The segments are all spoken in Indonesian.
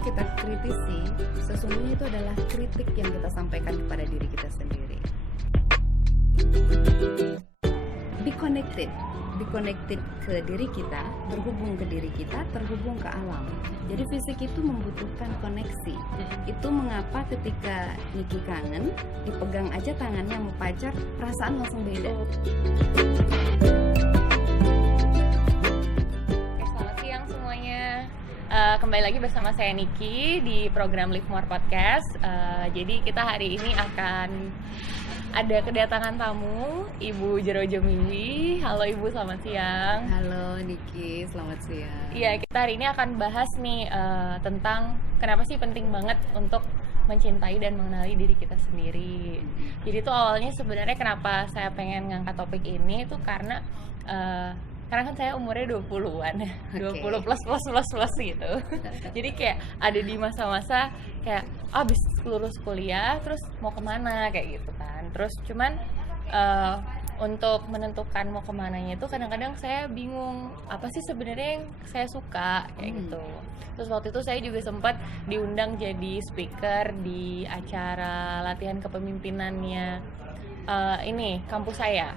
yang kita kritisi sesungguhnya itu adalah kritik yang kita sampaikan kepada diri kita sendiri. Be connected ke diri kita, berhubung ke diri kita, terhubung ke alam. Jadi fisik itu membutuhkan koneksi. Itu mengapa ketika Niki kangen, dipegang aja tangannya sama pacar, perasaan langsung beda. Oke, selamat siang semuanya. Kembali lagi bersama saya Niki di program Live More Podcast. Jadi kita hari ini akan ada kedatangan tamu, Ibu Jerojo Miwi. Halo Ibu, selamat siang. Halo Niki, selamat siang. Iya, kita hari ini akan bahas nih tentang kenapa sih penting banget untuk mencintai dan mengenali diri kita sendiri. Jadi tuh awalnya sebenarnya kenapa saya pengen ngangkat topik ini tuh karena kan saya umurnya 20-an, 20 plus gitu. Jadi kayak ada di masa-masa kayak abis lulus kuliah terus mau kemana kayak gitu kan. Terus cuman untuk menentukan mau kemananya itu kadang-kadang saya bingung apa sih sebenarnya yang saya suka kayak gitu. Terus waktu itu saya juga sempat diundang jadi speaker di acara latihan kepemimpinannya ini kampus saya.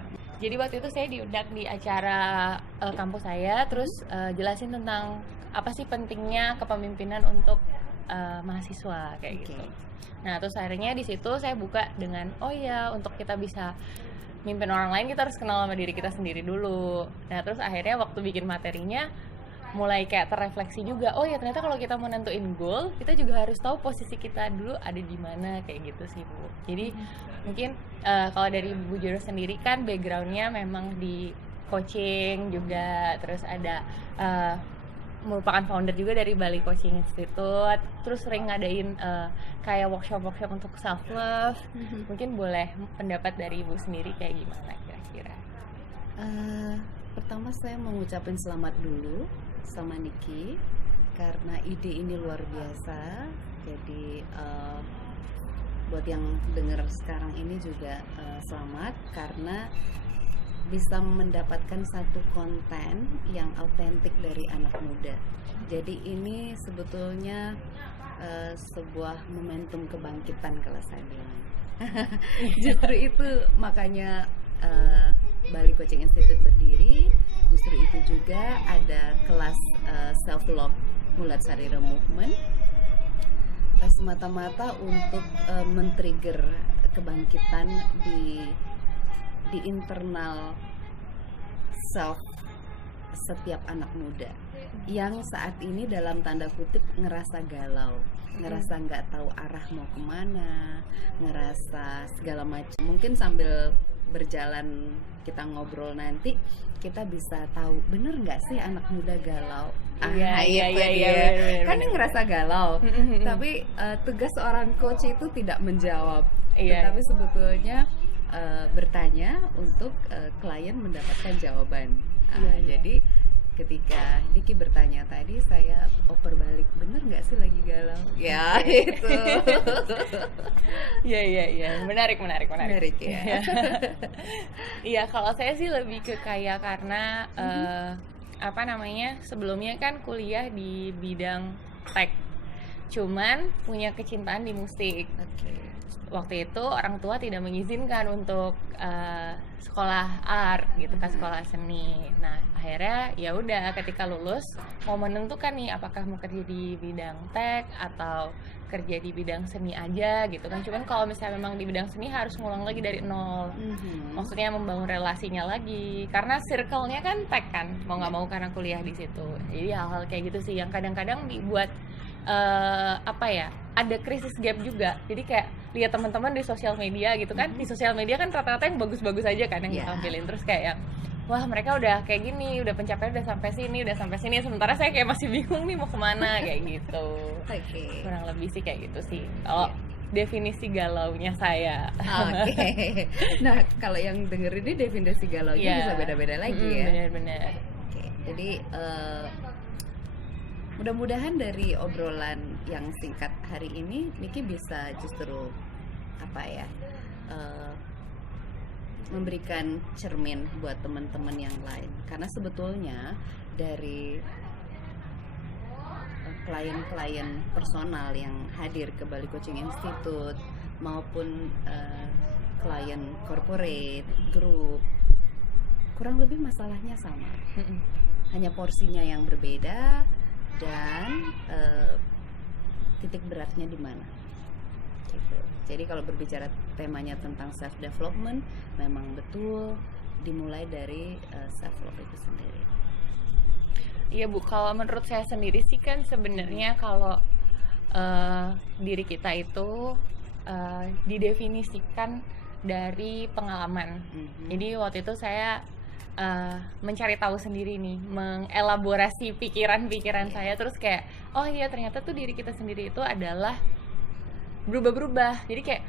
Jadi waktu itu saya diundang di acara kampus saya, terus jelasin tentang apa sih pentingnya kepemimpinan untuk mahasiswa kayak gitu. Nah terus akhirnya di situ saya buka dengan untuk kita bisa mimpin orang lain kita harus kenal sama diri kita sendiri dulu. Nah terus akhirnya waktu bikin materinya mulai kayak terrefleksi juga, ternyata kalau kita mau nentuin goal kita juga harus tahu posisi kita dulu ada di mana kayak gitu sih Bu. Jadi mungkin kalau dari Bu Jero sendiri kan backgroundnya memang di coaching juga, terus ada merupakan founder juga dari Bali Coaching Institute, terus sering ngadain kayak workshop untuk self love. Mungkin boleh pendapat dari Ibu sendiri kayak gimana kira-kira? Pertama saya mengucapkan selamat dulu sama Niki karena ide ini luar biasa. Jadi buat yang dengar sekarang ini juga selamat karena bisa mendapatkan satu konten yang autentik dari anak muda. Jadi ini sebetulnya sebuah momentum kebangkitan kalau saya bilang. Justru itu makanya Bali Coaching Institute berdiri. Justru itu juga ada kelas self love Mulat Sarira Movement, semata-mata untuk men-trigger kebangkitan di internal self setiap anak muda yang saat ini dalam tanda kutip ngerasa galau, ngerasa nggak tahu arah mau kemana, ngerasa segala macam. Mungkin sambil berjalan kita ngobrol nanti kita bisa tahu bener nggak sih anak muda galau. Iya. Kan dia ngerasa galau, tapi tugas seorang coach itu tidak menjawab, tetapi sebetulnya bertanya untuk klien mendapatkan jawaban. Jadi ketika Niki bertanya tadi, saya oper balik, bener nggak sih lagi galau? Ya itu. Iya. Menarik ya. Iya, kalau saya sih lebih ke kayak karena sebelumnya kan kuliah di bidang tech, cuman punya kecintaan di musik. Waktu itu orang tua tidak mengizinkan untuk sekolah art gitu kan, sekolah seni. Nah akhirnya ya udah ketika lulus mau menentukan nih apakah mau kerja di bidang tech atau kerja di bidang seni aja gitu kan. Cuman kalau misalnya memang di bidang seni harus ngulang lagi dari nol. Maksudnya membangun relasinya lagi karena circle-nya kan tech kan, mau nggak mau karena kuliah di situ. Jadi hal-hal kayak gitu sih yang kadang-kadang dibuat ada krisis gap juga. Jadi kayak lihat teman-teman di sosial media gitu kan, di sosial media kan rata-rata yang bagus-bagus aja kan yang ditampilin, terus kayak yang wah mereka udah kayak gini, udah pencapaian udah sampai sini, sementara saya kayak masih bingung nih mau kemana kayak gitu. Kurang lebih sih kayak gitu sih kalau definisi galaunya saya. Nah kalau yang denger ini definisi galaunya bisa beda-beda lagi ya. Benar-benar. Jadi mudah-mudahan dari obrolan yang singkat hari ini Niki bisa justru memberikan cermin buat teman-teman yang lain, karena sebetulnya dari klien-klien personal yang hadir ke Bali Coaching Institute maupun klien corporate, grup, kurang lebih masalahnya sama. Hanya porsinya yang berbeda dan titik beratnya di mana. Gitu. Jadi kalau berbicara temanya tentang self development, memang betul dimulai dari self love itu sendiri. Iya Bu, kalau menurut saya sendiri sih kan sebenarnya kalau diri kita itu didefinisikan dari pengalaman. Jadi waktu itu saya mencari tahu sendiri nih, mengelaborasi pikiran-pikiran saya, terus kayak oh iya ternyata tuh diri kita sendiri itu adalah berubah-berubah. Jadi kayak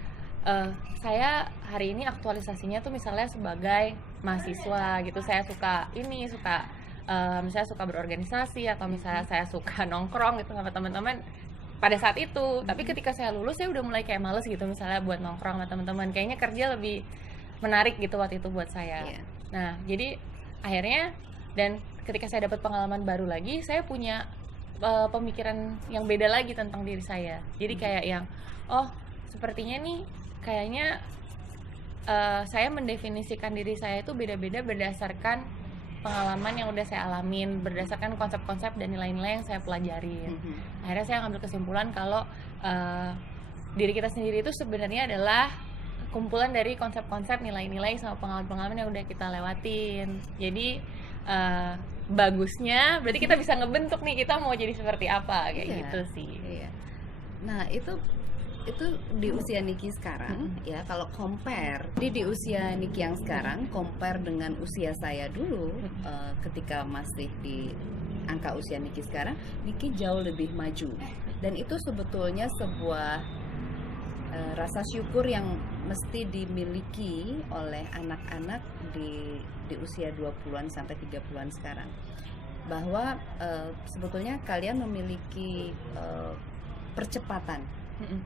saya hari ini aktualisasinya tuh misalnya sebagai mahasiswa gitu, saya suka misalnya suka berorganisasi atau misalnya saya suka nongkrong gitu sama teman-teman pada saat itu. Tapi ketika saya lulus saya udah mulai kayak males gitu misalnya buat nongkrong sama teman-teman, kayaknya kerja lebih menarik gitu waktu itu buat saya. Nah jadi akhirnya, dan ketika saya dapat pengalaman baru lagi, saya punya pemikiran yang beda lagi tentang diri saya. Jadi kayak yang oh sepertinya nih kayaknya saya mendefinisikan diri saya itu beda-beda berdasarkan pengalaman yang udah saya alamin, berdasarkan konsep-konsep dan nilai-nilai yang saya pelajarin. Akhirnya saya ngambil kesimpulan kalau diri kita sendiri itu sebenarnya adalah kumpulan dari konsep-konsep, nilai-nilai sama pengalaman-pengalaman yang udah kita lewatin. Jadi bagusnya berarti kita bisa ngebentuk nih kita mau jadi seperti apa kayak gitu sih. Nah itu di usia Niki sekarang ya, kalau compare di usia Niki yang sekarang compare dengan usia saya dulu ketika masih di angka usia Niki sekarang, Niki jauh lebih maju, dan itu sebetulnya sebuah rasa syukur yang mesti dimiliki oleh anak-anak di usia 20-an sampai 30-an sekarang, bahwa sebetulnya kalian memiliki percepatan.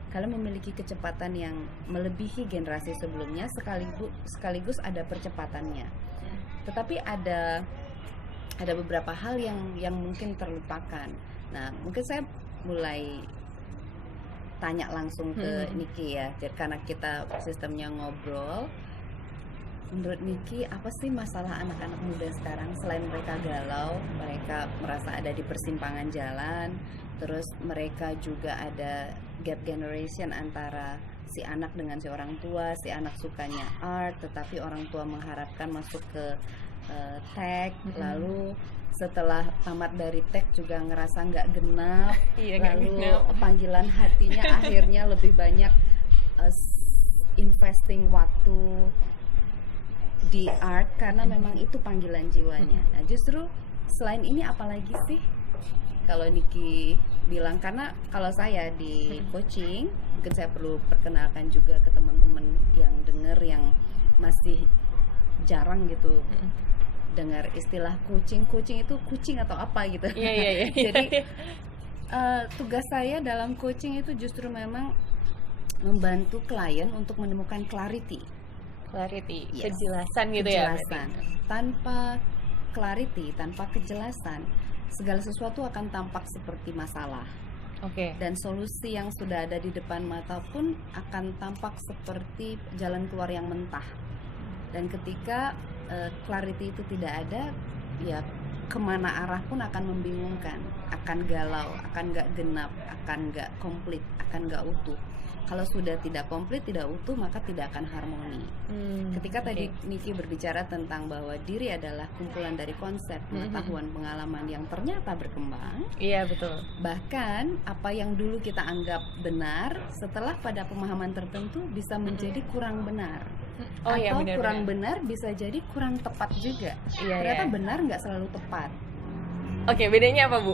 Kalian memiliki kecepatan yang melebihi generasi sebelumnya, sekaligus ada percepatannya. Tetapi ada beberapa hal yang mungkin terlupakan. Nah, mungkin saya mulai tanya langsung ke Niki ya, karena kita sistemnya ngobrol. Menurut Niki, apa sih masalah anak-anak muda sekarang selain mereka galau, mereka merasa ada di persimpangan jalan, terus mereka juga ada gap generation antara si anak dengan si orang tua, si anak sukanya art tetapi orang tua mengharapkan masuk ke tech, lalu setelah tamat dari tech juga ngerasa nggak genap, lalu panggilan hatinya akhirnya lebih banyak investing waktu di art karena memang itu panggilan jiwanya. Nah justru selain ini apalagi sih kalau Niki bilang, karena kalau saya di coaching, mungkin saya perlu perkenalkan juga ke teman-teman yang dengar yang masih jarang gitu dengar istilah coaching itu kucing atau apa gitu. Jadi tugas saya dalam coaching itu justru memang membantu klien untuk menemukan clarity, yes. Kejelasan gitu ya. Tanpa clarity, tanpa kejelasan, segala sesuatu akan tampak seperti masalah. Dan solusi yang sudah ada di depan mata pun akan tampak seperti jalan keluar yang mentah. Dan ketika clarity itu tidak ada, ya kemana arah pun akan membingungkan, akan galau, akan gak genap, akan gak komplit, akan gak utuh. Kalau sudah tidak komplit, tidak utuh, maka tidak akan harmoni. Ketika tadi Niki berbicara tentang bahwa diri adalah kumpulan dari konsep, pengetahuan, pengalaman yang ternyata berkembang. Iya, betul. Bahkan apa yang dulu kita anggap benar, setelah pada pemahaman tertentu bisa menjadi kurang benar. Atau kurang benar bisa jadi kurang tepat juga. Ternyata benar nggak selalu tepat. Bedanya apa Bu?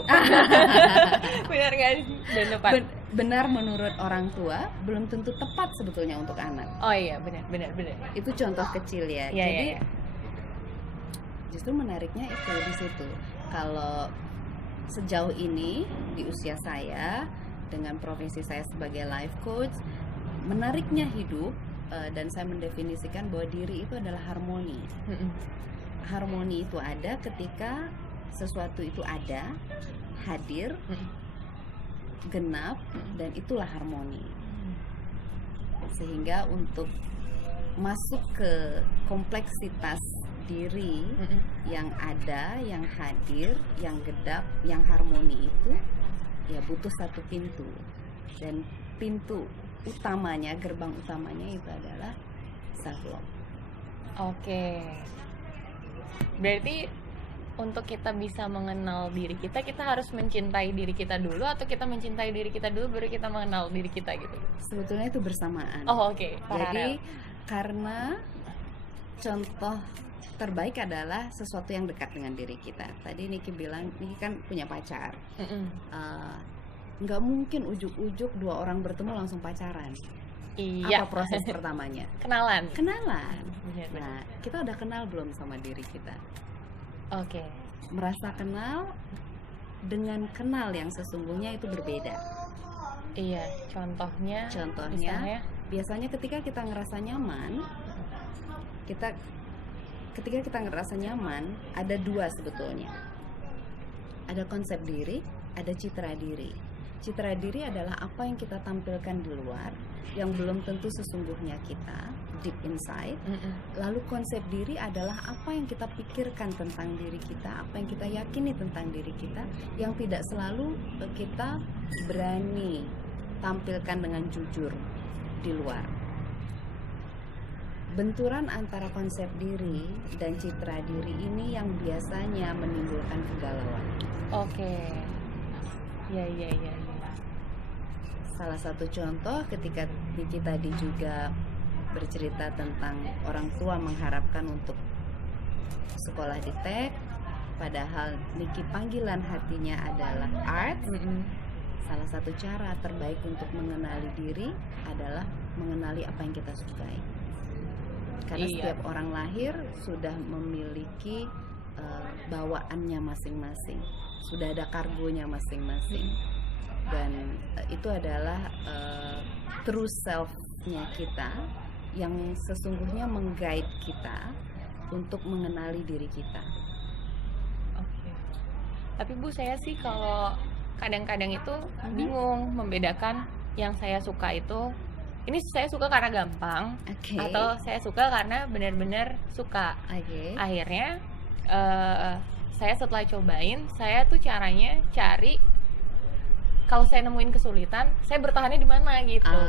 Benar nggak sih? Dan tepat. Benar menurut orang tua belum tentu tepat sebetulnya untuk anak. Benar. Itu contoh kecil ya. Jadi justru menariknya itu di situ. Kalau sejauh ini di usia saya dengan profesi saya sebagai life coach, menariknya hidup dan saya mendefinisikan bahwa diri itu adalah harmoni. Harmoni itu ada ketika sesuatu itu ada, hadir, genap, dan itulah harmoni. Sehingga untuk masuk ke kompleksitas diri yang ada, yang hadir, yang gedap, yang harmoni itu ya butuh satu pintu. Dan pintu utamanya, gerbang utamanya itu adalah self love. Oke. Berarti untuk kita bisa mengenal diri kita harus mencintai diri kita dulu, atau kita mencintai diri kita dulu baru kita mengenal diri kita gitu? Sebetulnya itu bersamaan. Oh, oke. Jadi karena contoh terbaik adalah sesuatu yang dekat dengan diri kita. Tadi Niki bilang, Niki kan punya pacar. Nggak mungkin ujuk-ujuk dua orang bertemu langsung pacaran. Iya. Apa proses pertamanya? Kenalan. Benar. Nah, kita udah kenal belum sama diri kita? Oke. Merasa kenal dengan kenal yang sesungguhnya itu berbeda. Iya, contohnya misalnya, biasanya ketika kita ngerasa nyaman, ketika kita ngerasa nyaman, ada dua sebetulnya. Ada konsep diri, ada citra diri. Citra diri adalah apa yang kita tampilkan di luar, yang belum tentu sesungguhnya kita, deep inside. Lalu konsep diri adalah apa yang kita pikirkan tentang diri kita, apa yang kita yakini tentang diri kita, yang tidak selalu kita berani tampilkan dengan jujur di luar. Benturan antara konsep diri dan citra diri ini yang biasanya menimbulkan kegalauan. Oke. Ya. Salah satu contoh ketika Niki tadi juga bercerita tentang orang tua mengharapkan untuk sekolah di TEK, padahal Niki panggilan hatinya adalah art. Salah satu cara terbaik untuk mengenali diri adalah mengenali apa yang kita sukai. Karena setiap orang lahir sudah memiliki bawaannya masing-masing, sudah ada kargonya masing-masing. Dan itu adalah true self-nya kita yang sesungguhnya meng-guide kita untuk mengenali diri kita. Oke. Tapi Bu, saya sih kalau kadang-kadang itu bingung membedakan yang saya suka itu, ini saya suka karena gampang, atau saya suka karena benar-benar suka. Akhirnya saya setelah cobain, saya tuh caranya cari, kalau saya nemuin kesulitan, saya bertahannya di mana gitu.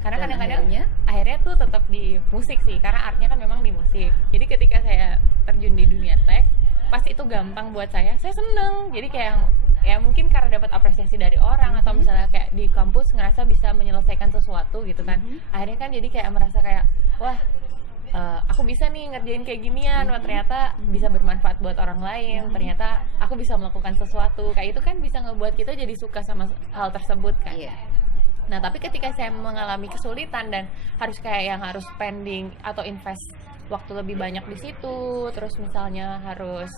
Karena kadang-kadang akhirnya tuh tetap di musik sih, karena artnya kan memang di musik. Jadi ketika saya terjun di dunia tech, pasti itu gampang buat saya seneng. Jadi kayak ya mungkin karena dapat apresiasi dari orang, atau misalnya kayak di kampus ngerasa bisa menyelesaikan sesuatu gitu kan. Akhirnya kan jadi kayak merasa kayak, wah aku bisa nih ngerjain kayak ginian, wah ternyata bisa bermanfaat buat orang lain, ternyata aku bisa melakukan sesuatu. Kayak itu kan bisa ngebuat kita jadi suka sama hal tersebut kan. Nah, tapi ketika saya mengalami kesulitan dan harus harus spending atau invest waktu lebih banyak di situ, terus misalnya harus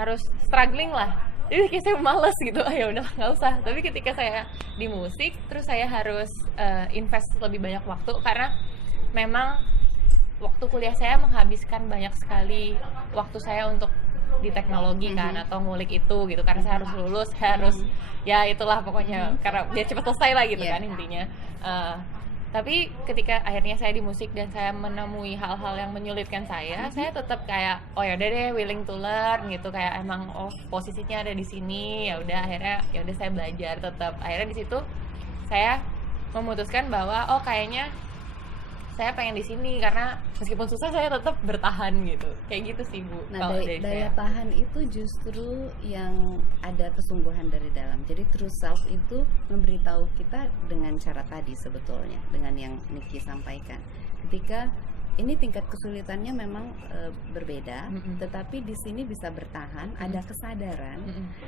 harus struggling lah. Jadi kayak saya males gitu, ya udah nggak usah. Tapi ketika saya di musik, terus saya harus invest lebih banyak waktu, karena memang waktu kuliah saya menghabiskan banyak sekali waktu saya untuk di teknologi kan, atau ngulik itu gitu, karena saya harus lulus, saya harus ya itulah pokoknya, karena biar cepat selesai lah gitu kan intinya. Tapi ketika akhirnya saya di musik dan saya menemui hal-hal yang menyulitkan saya tetap kayak, oh ya udah deh, willing to learn gitu, kayak emang posisinya ada di sini, ya udah akhirnya ya udah saya belajar tetap. Akhirnya di situ saya memutuskan bahwa kayaknya saya pengen di sini, karena meskipun susah saya tetap bertahan gitu. Kayak gitu sih Bu. Nah, daya tahan itu justru yang ada kesungguhan dari dalam. Jadi true self itu memberitahu kita dengan cara tadi sebetulnya, dengan yang Niki sampaikan. Ketika ini tingkat kesulitannya memang berbeda, tetapi di sini bisa bertahan, ada kesadaran,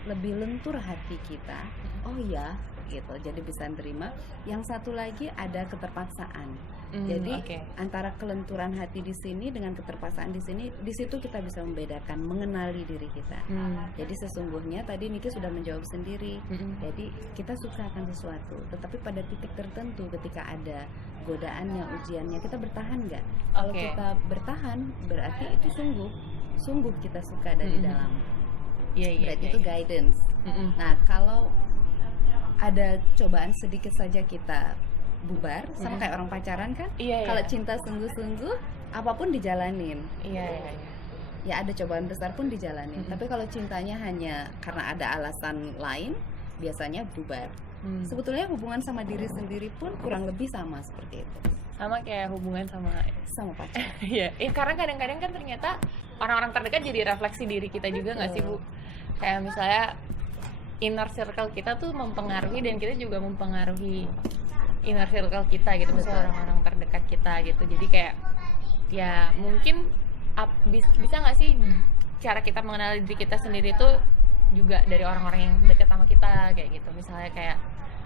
lebih lentur hati kita. Oh ya, gitu. Jadi bisa nerima. Yang satu lagi ada keterpaksaan. Jadi antara kelenturan hati di sini dengan keterpaksaan di sini, di situ kita bisa membedakan, mengenali diri kita. Jadi sesungguhnya tadi Niki sudah menjawab sendiri. Jadi kita suka akan sesuatu, tetapi pada titik tertentu ketika ada godaannya, ujiannya, kita bertahan nggak? Kalau kita bertahan, berarti itu sungguh kita suka dari dalam. Iya, iya, berarti iya, itu iya. guidance. Mm-mm. Nah, kalau ada cobaan sedikit saja kita bubar, sama kayak orang pacaran kan? Iya, Kalau iya. cinta sungguh-sungguh, apapun dijalanin. Iya, iya, iya. Ya ada cobaan besar pun dijalanin. Mm-mm. Tapi kalau cintanya hanya karena ada alasan lain, biasanya bubar. Sebetulnya hubungan sama diri sendiri pun kurang lebih sama seperti itu. Sama kayak hubungan sama Sama pacar. Iya, karena kadang-kadang kan ternyata orang-orang terdekat jadi refleksi diri kita juga nggak sih, Bu? Kayak misalnya inner circle kita tuh mempengaruhi dan kita juga mempengaruhi inner circle kita gitu, misalnya orang-orang terdekat kita gitu. Jadi kayak ya mungkin bisa nggak sih cara kita mengenal diri kita sendiri tuh juga dari orang-orang yang dekat sama kita kayak gitu, misalnya kayak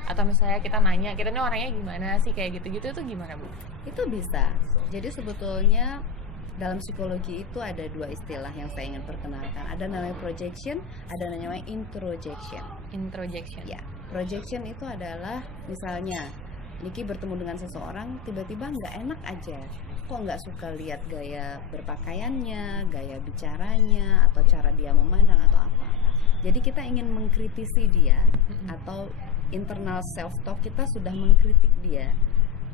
atau misalnya kita nanya kita nih orangnya gimana sih kayak gitu-gitu, itu gimana, Bu? Itu bisa. Jadi sebetulnya dalam psikologi itu ada dua istilah yang saya ingin perkenalkan. Ada namanya projection, ada namanya introjection. Introjection. Ya, projection itu adalah misalnya Niki bertemu dengan seseorang, tiba-tiba nggak enak aja. Kok nggak suka lihat gaya berpakaiannya, gaya bicaranya, atau cara dia memandang atau apa. Jadi kita ingin mengkritisi dia, atau internal self-talk kita sudah mengkritik dia,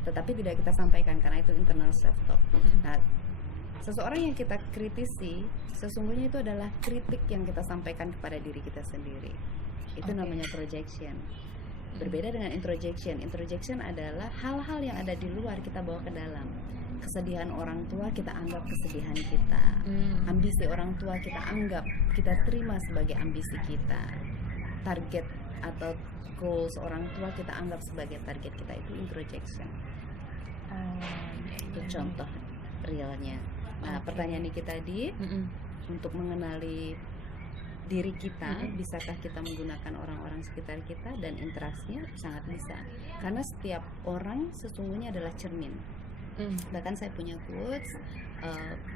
tetapi tidak kita sampaikan karena itu internal self-talk. Nah, seseorang yang kita kritisi, sesungguhnya itu adalah kritik yang kita sampaikan kepada diri kita sendiri. Itu namanya projection. Berbeda dengan introjection. Introjection adalah hal-hal yang ada di luar kita bawa ke dalam. Kesedihan orang tua kita anggap kesedihan kita. Ambisi orang tua kita anggap, kita terima sebagai ambisi kita. Target atau goals orang tua kita anggap sebagai target kita, itu introjection. Itu contoh realnya. Nah, pertanyaan Niki tadi, untuk mengenali diri kita, bisakah kita menggunakan orang-orang sekitar kita, dan interaksinya sangat bisa. Karena setiap orang sesungguhnya adalah cermin. Bahkan saya punya quotes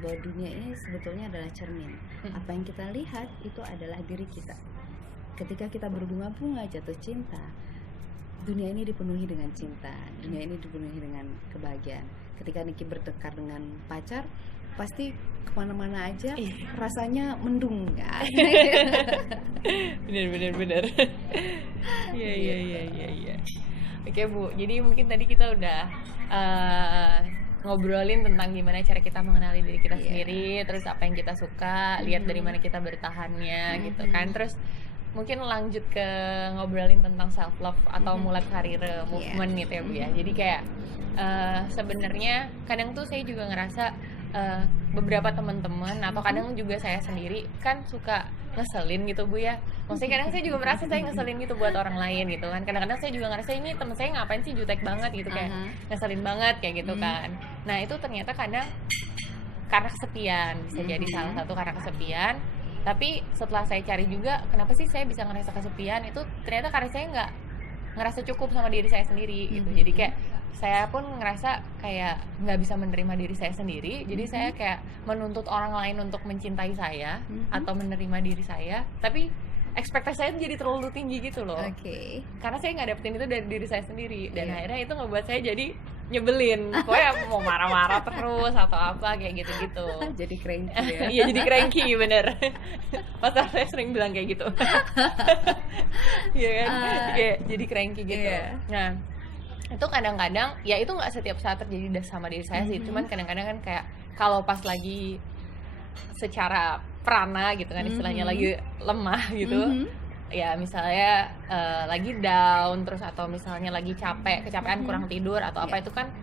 bahwa dunia ini sebetulnya adalah cermin. Apa yang kita lihat itu adalah diri kita. Ketika kita berbunga-bunga, jatuh cinta, dunia ini dipenuhi dengan cinta, dunia ini dipenuhi dengan kebahagiaan. Ketika Niki bertekar dengan pacar, pasti kemana-mana aja rasanya mendung kan. bener. Iya. Oke, Bu, jadi mungkin tadi kita udah ngobrolin tentang gimana cara kita mengenali diri kita sendiri, terus apa yang kita suka, lihat dari mana kita bertahannya gitu kan. Terus mungkin lanjut ke ngobrolin tentang self love atau mulai karir movement gitu ya, Bu ya. Jadi kayak sebenarnya kadang tuh saya juga ngerasa beberapa teman-teman atau kadang juga saya sendiri kan suka ngeselin gitu, Bu ya. Maksudnya kadang saya juga merasa saya ngeselin gitu buat orang lain gitu kan. Kadang-kadang saya juga ngerasa ini teman saya ngapain sih jutek banget gitu, kayak ngeselin banget kayak gitu kan. Nah, itu ternyata kadang karena kesepian, bisa jadi salah satu karena kesepian. Tapi setelah saya cari juga kenapa sih saya bisa ngerasa kesepian, itu ternyata karena saya nggak ngerasa cukup sama diri saya sendiri gitu. Jadi kayak saya pun ngerasa kayak nggak bisa menerima diri saya sendiri. Jadi saya kayak menuntut orang lain untuk mencintai saya atau menerima diri saya, tapi ekspektasi saya jadi terlalu tinggi gitu loh. Karena saya nggak dapetin itu dari diri saya sendiri, dan akhirnya itu ngebuat saya jadi nyebelin, pokoknya mau marah-marah terus atau apa kayak gitu-gitu. Jadi cranky ya. Iya, jadi cranky, bener. Pasal saya sering bilang kayak gitu. Iya kan? Iya, jadi cranky gitu. Nah, itu kadang-kadang ya itu nggak setiap saat terjadi sama diri saya sih, cuman kadang-kadang kan kayak kalau pas lagi secara prana gitu kan, istilahnya lagi lemah gitu, ya misalnya lagi down terus, atau misalnya lagi kecapean kurang tidur atau apa, itu kan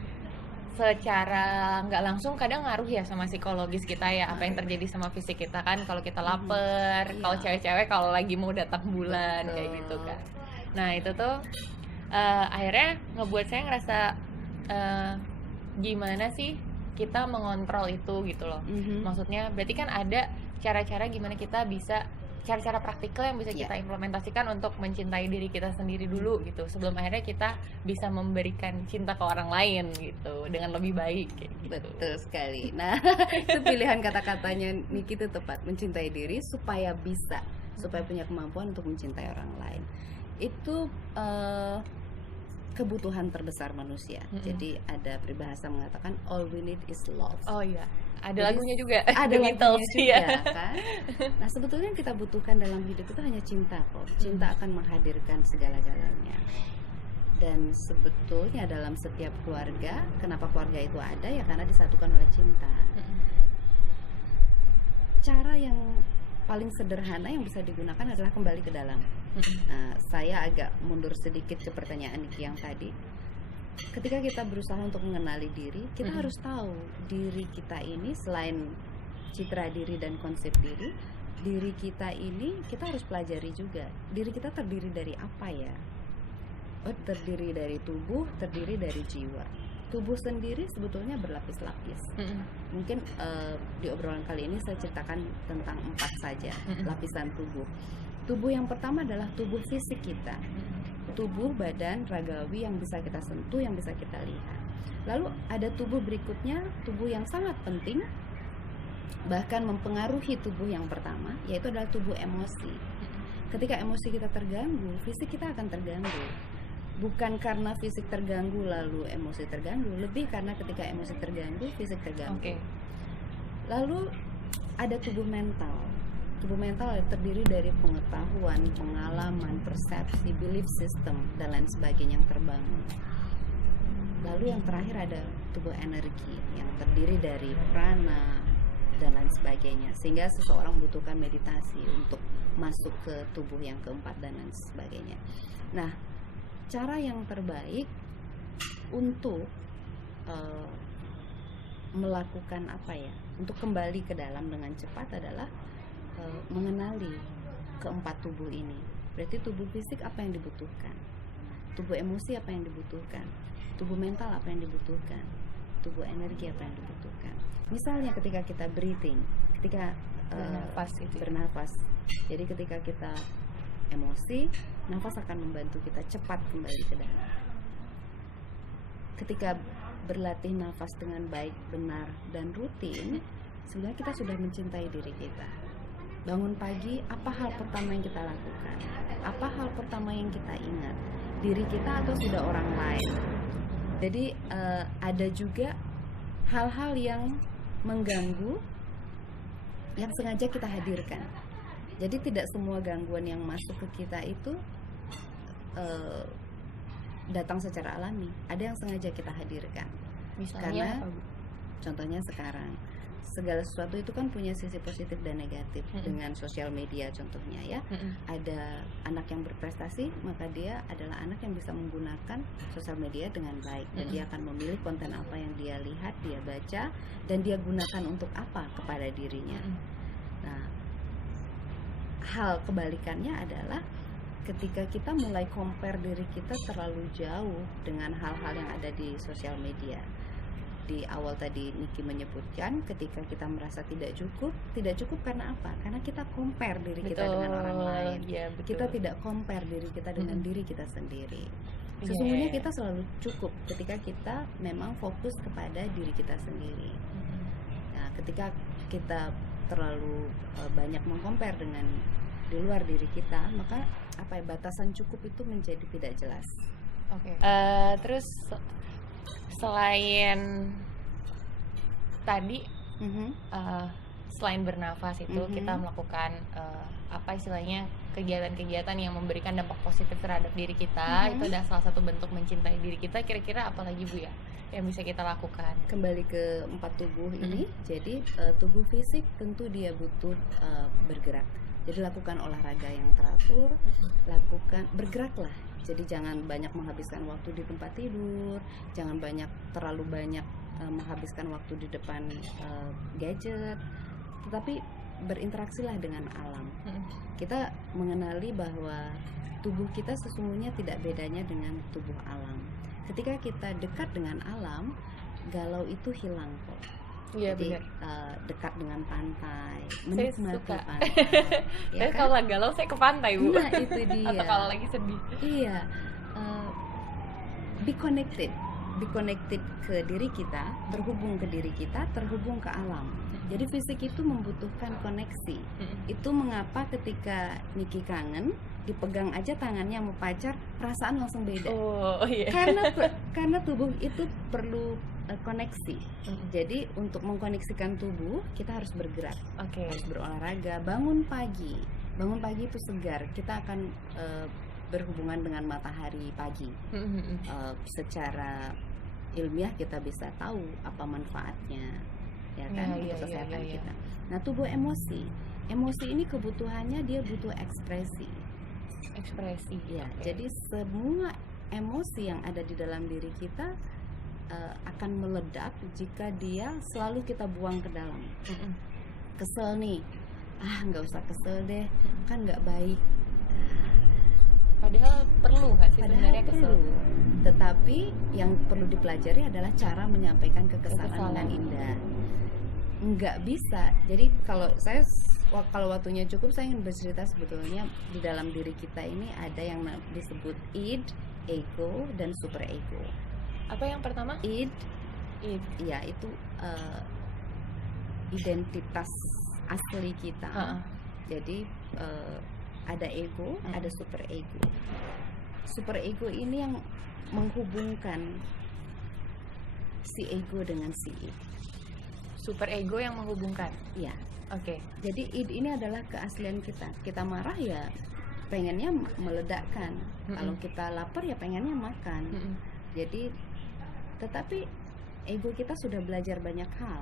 secara nggak langsung kadang ngaruh ya sama psikologis kita ya, apa yang terjadi sama fisik kita kan. Kalau kita lapar, kalau cewek-cewek kalau lagi mau datang bulan kayak gitu kan. Nah, itu tuh akhirnya ngebuat saya ngerasa gimana sih kita mengontrol itu gitu loh. Maksudnya berarti kan ada cara-cara gimana kita bisa, cara-cara praktikal yang bisa kita implementasikan untuk mencintai diri kita sendiri dulu gitu, sebelum akhirnya kita bisa memberikan cinta ke orang lain gitu dengan lebih baik kayak gitu. Betul sekali. Nah, itu pilihan kata-katanya Niki itu tepat, mencintai diri supaya punya kemampuan untuk mencintai orang lain. Itu kebutuhan terbesar manusia. Jadi ada peribahasa mengatakan all we need is love. Oh iya. Ada Jadi lagunya juga, ada The lagunya Beatles, juga ya. kan. Nah sebetulnya yang kita butuhkan dalam hidup itu hanya cinta kok. Cinta akan menghadirkan segala-galanya. Dan sebetulnya dalam setiap keluarga, kenapa keluarga itu ada ya karena disatukan oleh cinta. Cara yang paling sederhana yang bisa digunakan adalah kembali ke dalam. Nah, saya agak mundur sedikit ke pertanyaan Niki yang tadi. Ketika kita berusaha untuk mengenali diri, kita harus tahu diri kita ini selain citra diri dan konsep diri, diri kita ini kita harus pelajari juga. Diri kita terdiri dari apa ya? Oh, terdiri dari tubuh, terdiri dari jiwa. Tubuh sendiri sebetulnya berlapis-lapis. Mungkin di obrolan kali ini saya ceritakan tentang 4 saja lapisan tubuh. Tubuh yang pertama adalah tubuh fisik kita. Tubuh, badan, ragawi yang bisa kita sentuh, yang bisa kita lihat. Lalu ada tubuh berikutnya, tubuh yang sangat penting, bahkan mempengaruhi tubuh yang pertama, yaitu adalah tubuh emosi. Ketika emosi kita terganggu, fisik kita akan terganggu. Bukan karena fisik terganggu lalu emosi terganggu, lebih karena ketika emosi terganggu, fisik terganggu. Lalu ada tubuh mental. Tubuh mental terdiri dari pengetahuan, pengalaman, persepsi, belief system, dan lain sebagainya yang terbangun. Lalu yang terakhir ada tubuh energi yang terdiri dari prana dan lain sebagainya. Sehingga seseorang membutuhkan meditasi untuk masuk ke tubuh yang keempat dan lain sebagainya. Nah, cara yang terbaik untuk melakukan apa ya? Untuk kembali ke dalam dengan cepat adalah mengenali keempat tubuh ini. Berarti tubuh fisik apa yang dibutuhkan, tubuh emosi apa yang dibutuhkan, tubuh mental apa yang dibutuhkan, tubuh energi apa yang dibutuhkan. Misalnya ketika kita breathing, ketika bernafas. Jadi ketika kita emosi, nafas akan membantu kita cepat kembali ke dalam. Ketika berlatih nafas dengan baik, benar, dan rutin, sebenarnya kita sudah mencintai diri kita. Bangun pagi, apa hal pertama yang kita lakukan? Apa hal pertama yang kita ingat? Diri kita atau sudah orang lain? Jadi ada juga hal-hal yang mengganggu yang sengaja kita hadirkan. Jadi tidak semua gangguan yang masuk ke kita itu datang secara alami. Ada yang sengaja kita hadirkan. Misalnya Karena contohnya sekarang segala sesuatu itu kan punya sisi positif dan negatif. Dengan sosial media contohnya ya. Ada anak yang berprestasi, maka dia adalah anak yang bisa menggunakan sosial media dengan baik, dan dia akan memilih konten apa yang dia lihat, dia baca, dan dia gunakan untuk apa kepada dirinya. Nah, hal kebalikannya adalah ketika kita mulai compare diri kita terlalu jauh dengan hal-hal yang ada di sosial media. Di awal tadi Niki menyebutkan ketika kita merasa tidak cukup karena apa? Karena kita compare diri kita dengan orang lain. Ya, Kita tidak compare diri kita dengan diri kita sendiri. Sesungguhnya kita selalu cukup ketika kita memang fokus kepada diri kita sendiri. Nah, ketika kita terlalu banyak mengcompare dengan di luar diri kita, maka apa ya, batasan cukup itu menjadi tidak jelas. Terus selain tadi selain bernafas itu kita melakukan apa istilahnya kegiatan-kegiatan yang memberikan dampak positif terhadap diri kita, itu adalah salah satu bentuk mencintai diri kita. Kira-kira apa lagi Bu ya yang bisa kita lakukan? Kembali ke 4 tubuh ini. Jadi tubuh fisik tentu dia butuh bergerak. Jadi lakukan olahraga yang teratur, bergeraklah. Jadi jangan banyak menghabiskan waktu di tempat tidur, jangan terlalu banyak menghabiskan waktu di depan gadget, tetapi berinteraksilah dengan alam. Kita mengenali bahwa tubuh kita sesungguhnya tidak bedanya dengan tubuh alam. Ketika kita dekat dengan alam, galau itu hilang kok. Jadi dekat dengan pantai, menikmati pantai. Ya, kalau lagi galau saya ke pantai Bu. Nah itu dia. Atau kalau lagi sedih. Iya, be connected ke diri kita, terhubung ke diri kita, terhubung ke alam. Jadi fisik itu membutuhkan koneksi. Itu mengapa ketika Niki kangen, dipegang aja tangannya sama pacar, perasaan langsung beda. Oh iya. Karena tubuh itu perlu koneksi. Mm-mm. Jadi untuk mengkoneksikan tubuh kita harus bergerak, Oke. harus berolahraga, bangun pagi. Bangun pagi itu segar. Kita akan berhubungan dengan matahari pagi. Mm-mm. Secara ilmiah kita bisa tahu apa manfaatnya, ya kan, Iya, untuk kesehatan iya. kita. Nah, tubuh emosi ini kebutuhannya dia butuh ekspresi. Ekspresi. Ya, Oke. jadi semua emosi yang ada di dalam diri kita akan meledak jika dia selalu kita buang ke dalam. Mm-mm. Kesel nih, nggak usah kesel deh, kan nggak baik. Padahal perlu nggak sih Padahal sebenarnya kesel? perlu, tetapi yang perlu dipelajari adalah cara menyampaikan kekesalan Kekesalan. dengan indah. Nggak bisa. Jadi kalau kalau waktunya cukup, saya ingin bercerita sebetulnya di dalam diri kita ini ada yang disebut id, ego, dan super ego. Apa yang pertama? Id, Id. ya itu identitas asli kita. Ha-ha. Jadi ada ego, ada super ego. Super ego ini yang menghubungkan si ego dengan si id. Super ego yang menghubungkan. Ya, Oke. jadi id ini adalah keaslian kita. Kita marah ya pengennya meledakkan. Kalau kita lapar ya pengennya makan. Mm-mm. Jadi tetapi ego kita sudah belajar banyak hal.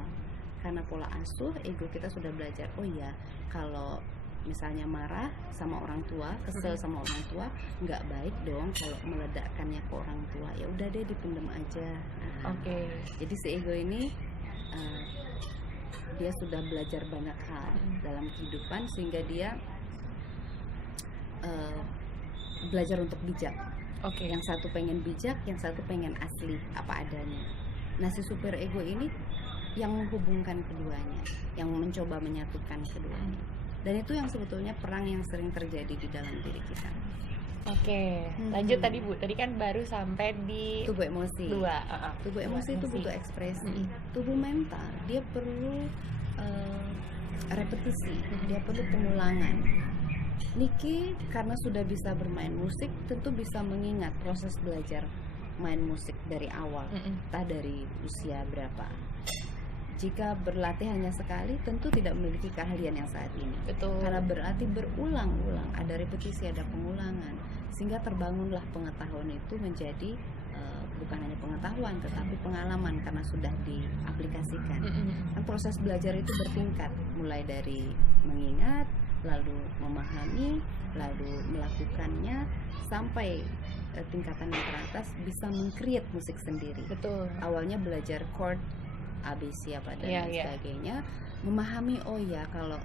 Karena pola asuh, ego kita sudah belajar, oh iya, kalau misalnya marah sama orang tua, kesel sama orang tua, nggak baik dong kalau meledakkannya ke orang tua. Ya udah deh, dipendem aja. Nah, Oke. jadi si ego ini dia sudah belajar banyak hal dalam kehidupan sehingga dia belajar untuk bijak. Oke. Yang satu pengen bijak, yang satu pengen asli apa adanya. Nah, si super ego ini yang menghubungkan keduanya, yang mencoba menyatukan keduanya. Dan itu yang sebetulnya perang yang sering terjadi di dalam diri kita. Oke. Lanjut tadi Bu. Tadi kan baru sampai di Tubuh emosi. dua. Tubuh emosi itu butuh ekspresi. Mm-mm. Tubuh mental dia perlu repetisi, dia perlu pengulangan. Niki karena sudah bisa bermain musik, tentu bisa mengingat proses belajar main musik dari awal, entah dari usia berapa. Jika berlatih hanya sekali, tentu tidak memiliki keahlian yang saat ini. Betul. Karena berarti berulang-ulang, ada repetisi, ada pengulangan, sehingga terbangunlah pengetahuan itu menjadi bukan hanya pengetahuan, tetapi pengalaman karena sudah diaplikasikan. Dan proses belajar itu bertingkat, mulai dari mengingat, lalu memahami, lalu melakukannya, sampai tingkatan yang teratas bisa meng-create musik sendiri. Betul. Awalnya belajar chord ABC apa dan lain sebagainya, memahami oh ya kalau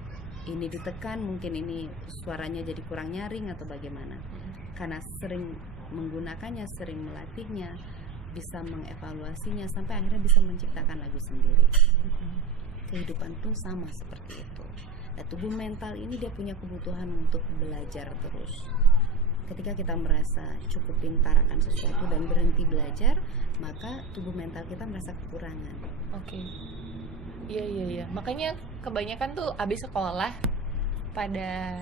ini ditekan mungkin ini suaranya jadi kurang nyaring atau bagaimana. Karena sering menggunakannya, sering melatihnya, bisa mengevaluasinya sampai akhirnya bisa menciptakan lagu sendiri. Kehidupan pun sama seperti itu. Nah, tubuh mental ini dia punya kebutuhan untuk belajar terus. Ketika kita merasa cukup pintar akan sesuatu dan berhenti belajar, maka tubuh mental kita merasa kekurangan. Oke. Iya. Makanya kebanyakan tuh abis sekolah pada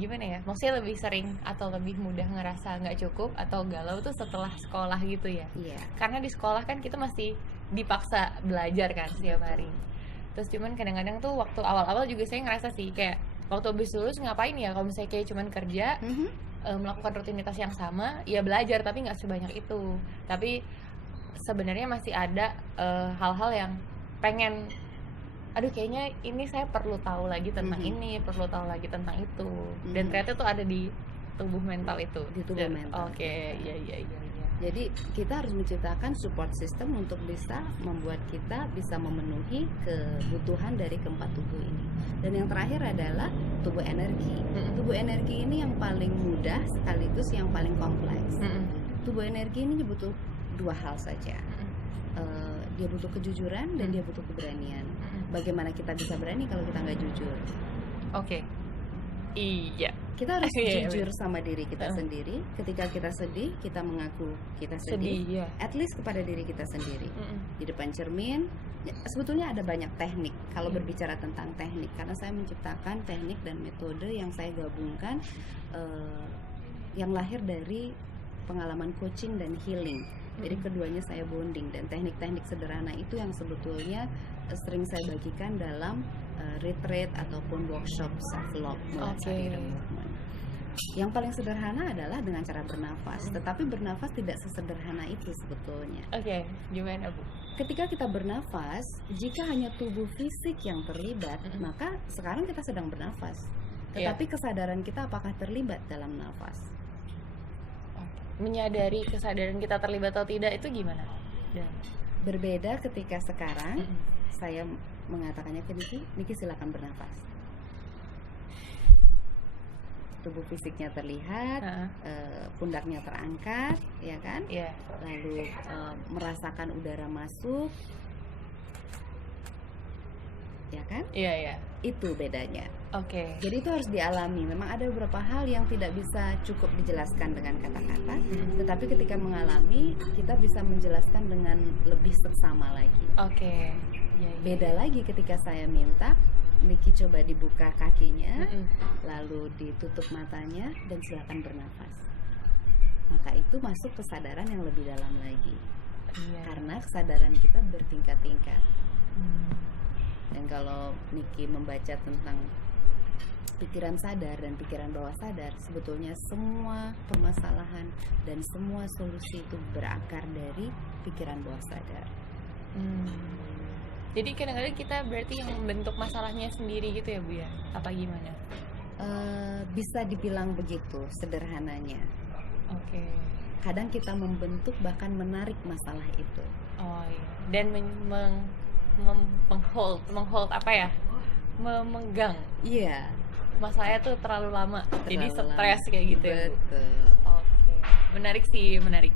gimana ya? Maksudnya lebih sering atau lebih mudah ngerasa nggak cukup atau galau tuh setelah sekolah gitu ya? Iya. Karena di sekolah kan kita masih dipaksa belajar kan setiap hari. Terus cuman kadang-kadang tuh waktu awal-awal juga saya ngerasa sih kayak waktu habis lulus ngapain ya, kalau misalnya kayak cuman kerja, melakukan rutinitas yang sama, ya belajar tapi nggak sebanyak itu. Tapi sebenarnya masih ada hal-hal yang pengen, aduh kayaknya ini saya perlu tahu lagi tentang ini, perlu tahu lagi tentang itu. Dan ternyata tuh ada di tubuh mental itu. Di tubuh mental. Oke, iya. Jadi kita harus menciptakan support system untuk bisa membuat kita bisa memenuhi kebutuhan dari keempat tubuh ini. Dan yang terakhir adalah tubuh energi. Tubuh energi ini yang paling mudah sekaligus yang paling kompleks. Tubuh energi ini butuh dua hal saja. Dia butuh kejujuran dan dia butuh keberanian. Bagaimana kita bisa berani kalau kita nggak jujur? Oke. Iya. Kita harus jujur sama diri kita sendiri. Ketika kita sedih, kita mengaku kita sedih. At least kepada diri kita sendiri. Di depan cermin. Sebetulnya ada banyak teknik. Kalau berbicara tentang teknik, karena saya menciptakan teknik dan metode yang saya gabungkan, yang lahir dari pengalaman coaching dan healing. Jadi keduanya saya bonding, dan teknik-teknik sederhana itu yang sebetulnya sering saya bagikan dalam retreat ataupun workshop self love Mulasari Movement. Yang paling sederhana adalah dengan cara bernafas, tetapi bernafas tidak sesederhana itu sebetulnya. Oke, gimana Bu? Ketika kita bernafas, jika hanya tubuh fisik yang terlibat, maka sekarang kita sedang bernafas. Tetapi kesadaran kita apakah terlibat dalam nafas? Menyadari kesadaran kita terlibat atau tidak itu gimana? Berbeda ketika sekarang saya mengatakannya ke Niki silakan bernafas. Tubuh fisiknya terlihat, pundaknya terangkat, ya kan? Lalu merasakan udara masuk, ya kan? Itu bedanya. Jadi itu harus dialami. Memang ada beberapa hal yang tidak bisa cukup dijelaskan dengan kata-kata, tetapi ketika mengalami kita bisa menjelaskan dengan lebih seksama lagi. Beda lagi ketika saya minta Niki coba dibuka kakinya, lalu ditutup matanya dan silakan bernafas. Maka itu masuk kesadaran yang lebih dalam lagi. Karena kesadaran kita bertingkat-tingkat. Dan kalau Niki membaca tentang pikiran sadar dan pikiran bawah sadar, sebetulnya semua permasalahan dan semua solusi itu berakar dari pikiran bawah sadar. Jadi kadang-kadang kita berarti yang membentuk masalahnya sendiri gitu ya Bu ya? Apa gimana? Bisa dibilang begitu sederhananya. Kadang kita membentuk bahkan menarik masalah itu. Dan menghold apa ya? Memegang. Masalahnya tuh terlalu lama. Jadi stres kayak gitu ya Bu? Menarik sih, menarik.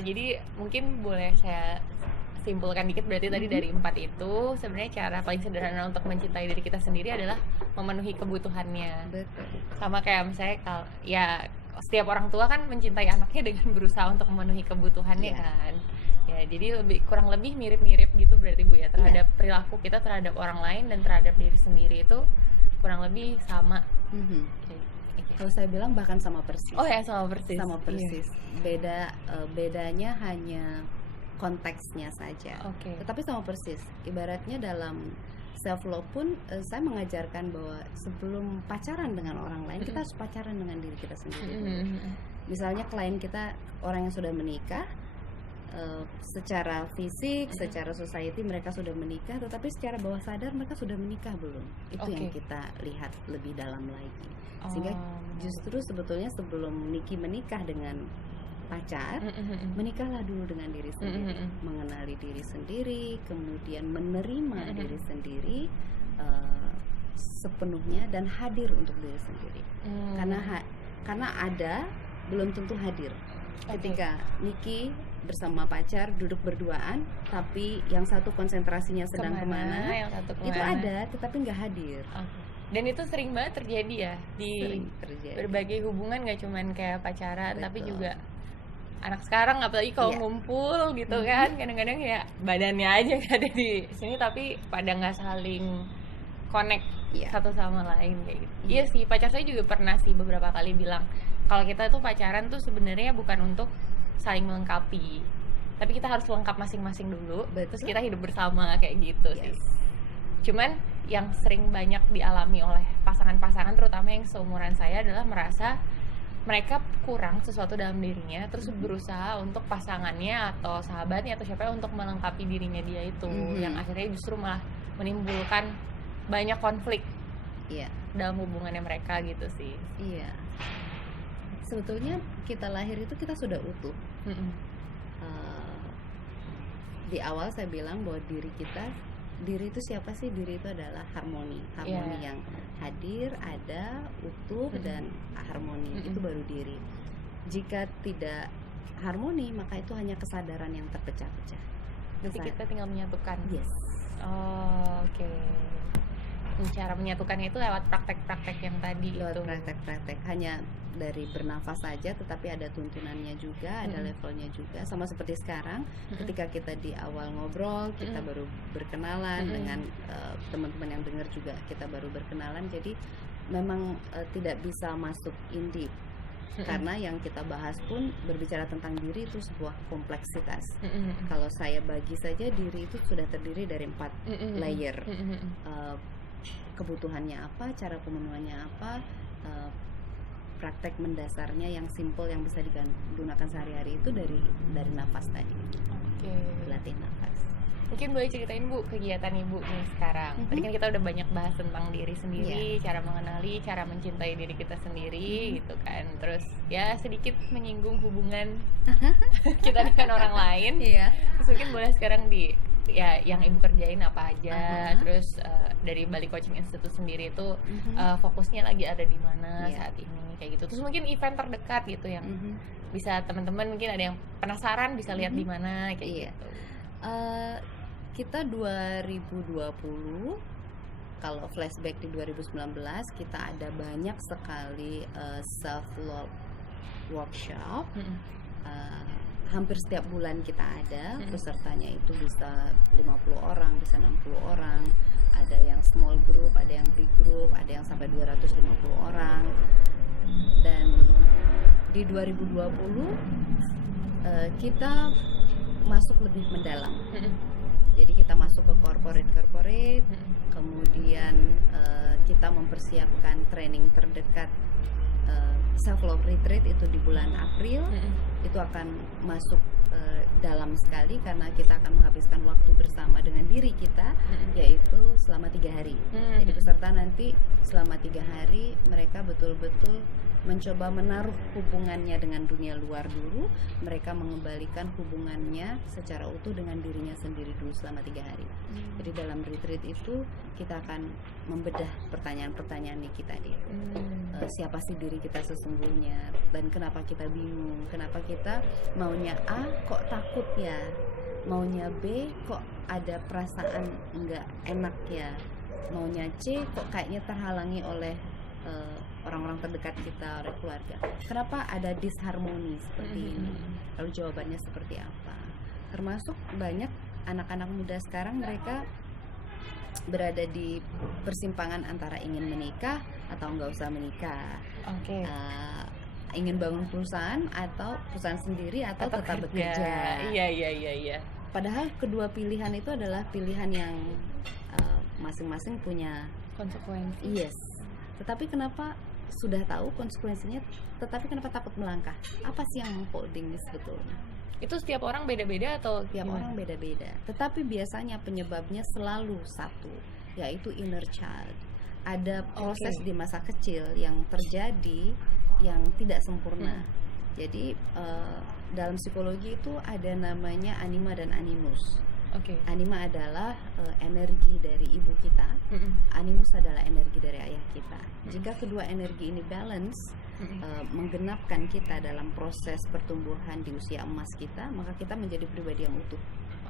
Jadi mungkin boleh saya simpulkan dikit, berarti tadi dari 4 itu sebenarnya cara paling sederhana untuk mencintai diri kita sendiri adalah memenuhi kebutuhannya. Sama kayak misalnya ya setiap orang tua kan mencintai anaknya dengan berusaha untuk memenuhi kebutuhannya kan. Ya, jadi kurang lebih mirip-mirip gitu berarti Bu ya, terhadap perilaku kita terhadap orang lain dan terhadap diri sendiri itu kurang lebih sama. Kalau saya bilang bahkan sama persis. Sama persis. Sama persis. Bedanya hanya konteksnya saja. Tetapi sama persis. Ibaratnya dalam self love pun saya mengajarkan bahwa sebelum pacaran dengan orang lain, kita harus pacaran dengan diri kita sendiri. Misalnya klien kita orang yang sudah menikah, secara fisik, secara society mereka sudah menikah, tetapi secara bawah sadar mereka sudah menikah belum? Itu yang kita lihat lebih dalam lagi. Sehingga justru sebetulnya sebelum Niki menikah dengan pacar, menikahlah dulu dengan diri sendiri, mengenali diri sendiri, kemudian menerima diri sendiri sepenuhnya dan hadir untuk diri sendiri. Karena ada belum tentu hadir. Ketika Niki bersama pacar duduk berduaan, tapi yang satu konsentrasinya sedang kemana, itu ada, tetapi nggak hadir. Dan itu sering banget terjadi ya di berbagai hubungan, nggak cuman kayak pacaran, tapi juga anak sekarang apalagi kalau ngumpul gitu kan, kadang-kadang ya badannya aja ada di sini tapi pada nggak saling connect satu sama lain kayak gitu. Iya sih, pacar saya juga pernah sih beberapa kali bilang kalau kita tuh pacaran tuh sebenarnya bukan untuk saling melengkapi, tapi kita harus lengkap masing-masing dulu, terus kita hidup bersama kayak gitu sih. Cuman yang sering banyak dialami oleh pasangan-pasangan terutama yang seumuran saya adalah merasa mereka kurang sesuatu dalam dirinya, terus berusaha untuk pasangannya atau sahabatnya atau siapa untuk melengkapi dirinya dia itu, yang akhirnya justru malah menimbulkan banyak konflik dalam hubungannya mereka gitu sih. Sebetulnya kita lahir itu kita sudah utuh. Di awal saya bilang bahwa diri itu siapa sih? Diri itu adalah harmoni yang hadir, ada, utuh dan harmoni. Itu baru diri. Jika tidak harmoni, maka itu hanya kesadaran yang terpecah-pecah. Jadi kita tinggal menyatukan. Oke. Cara menyatukannya itu lewat praktek-praktek yang tadi itu. Praktek-praktek hanya dari bernafas saja, tetapi ada tuntunannya juga, ada levelnya juga. Sama seperti sekarang, ketika kita di awal ngobrol, kita baru berkenalan dengan teman-teman yang dengar juga kita baru berkenalan. Jadi memang tidak bisa masuk in deep. Karena yang kita bahas pun berbicara tentang diri itu sebuah kompleksitas. Mm-mm. Kalau saya bagi saja, diri itu sudah terdiri dari 4 layer. Kebutuhannya apa, cara pemenuhannya apa, praktek mendasarnya yang simple yang bisa digunakan sehari-hari itu dari nafas tadi. Oke. Latih nafas. Mungkin boleh ceritain Bu kegiatan Ibu nih sekarang. Tadi kan kita udah banyak bahas tentang diri sendiri, cara mengenali, cara mencintai diri kita sendiri gitu kan. Terus ya sedikit menyinggung hubungan kita dengan orang lain. Iya. Terus mungkin boleh sekarang yang Ibu kerjain apa aja. Terus dari Bali Coaching Institute sendiri itu fokusnya lagi ada di mana saat ini kayak gitu. Terus mungkin event terdekat gitu yang bisa teman-teman mungkin ada yang penasaran bisa lihat di mana kayak gitu. Kita 2020, kalau flashback di 2019 kita ada banyak sekali self love workshop. Hampir setiap bulan kita ada, pesertanya itu bisa 50 orang, bisa 60 orang, ada yang small group, ada yang big group, ada yang sampai 250 orang. Dan di 2020 kita masuk lebih mendalam. Jadi kita masuk ke corporate, kemudian kita mempersiapkan training terdekat self love retreat itu di bulan April. Itu akan masuk dalam sekali karena kita akan menghabiskan waktu bersama dengan diri kita, yaitu selama 3 hari. Jadi peserta nanti selama 3 hari mereka betul-betul mencoba menaruh hubungannya dengan dunia luar dulu, mereka mengembalikan hubungannya secara utuh dengan dirinya sendiri dulu selama 3 hari. Jadi dalam retreat itu kita akan membedah pertanyaan-pertanyaan kita tadi. Siapa sih diri kita sesungguhnya, dan kenapa kita bingung, kenapa kita maunya A kok takut ya, maunya B kok ada perasaan nggak enak ya, maunya C kok kayaknya terhalangi oleh orang-orang terdekat kita, oleh keluarga. Kenapa ada disharmoni seperti ini? Lalu jawabannya seperti apa? Termasuk banyak anak-anak muda sekarang, mereka berada di persimpangan antara ingin menikah atau nggak usah menikah. Ingin bangun perusahaan atau perusahaan sendiri atau tetap bekerja. Iya. Padahal kedua pilihan itu adalah pilihan yang masing-masing punya konsekuensi. Yes. Tetapi kenapa sudah tahu konsekuensinya, tetapi kenapa takut melangkah? Apa sih yang holding sebetulnya? Itu setiap orang beda-beda atau Tiap orang beda-beda. Tetapi biasanya penyebabnya selalu satu, yaitu inner child. Ada proses di masa kecil yang terjadi yang tidak sempurna. Jadi dalam psikologi itu ada namanya anima dan animus. Anima adalah energi dari ibu kita, animus adalah energi dari ayah kita. Jika kedua energi ini balance, menggenapkan kita dalam proses pertumbuhan di usia emas kita, maka kita menjadi pribadi yang utuh,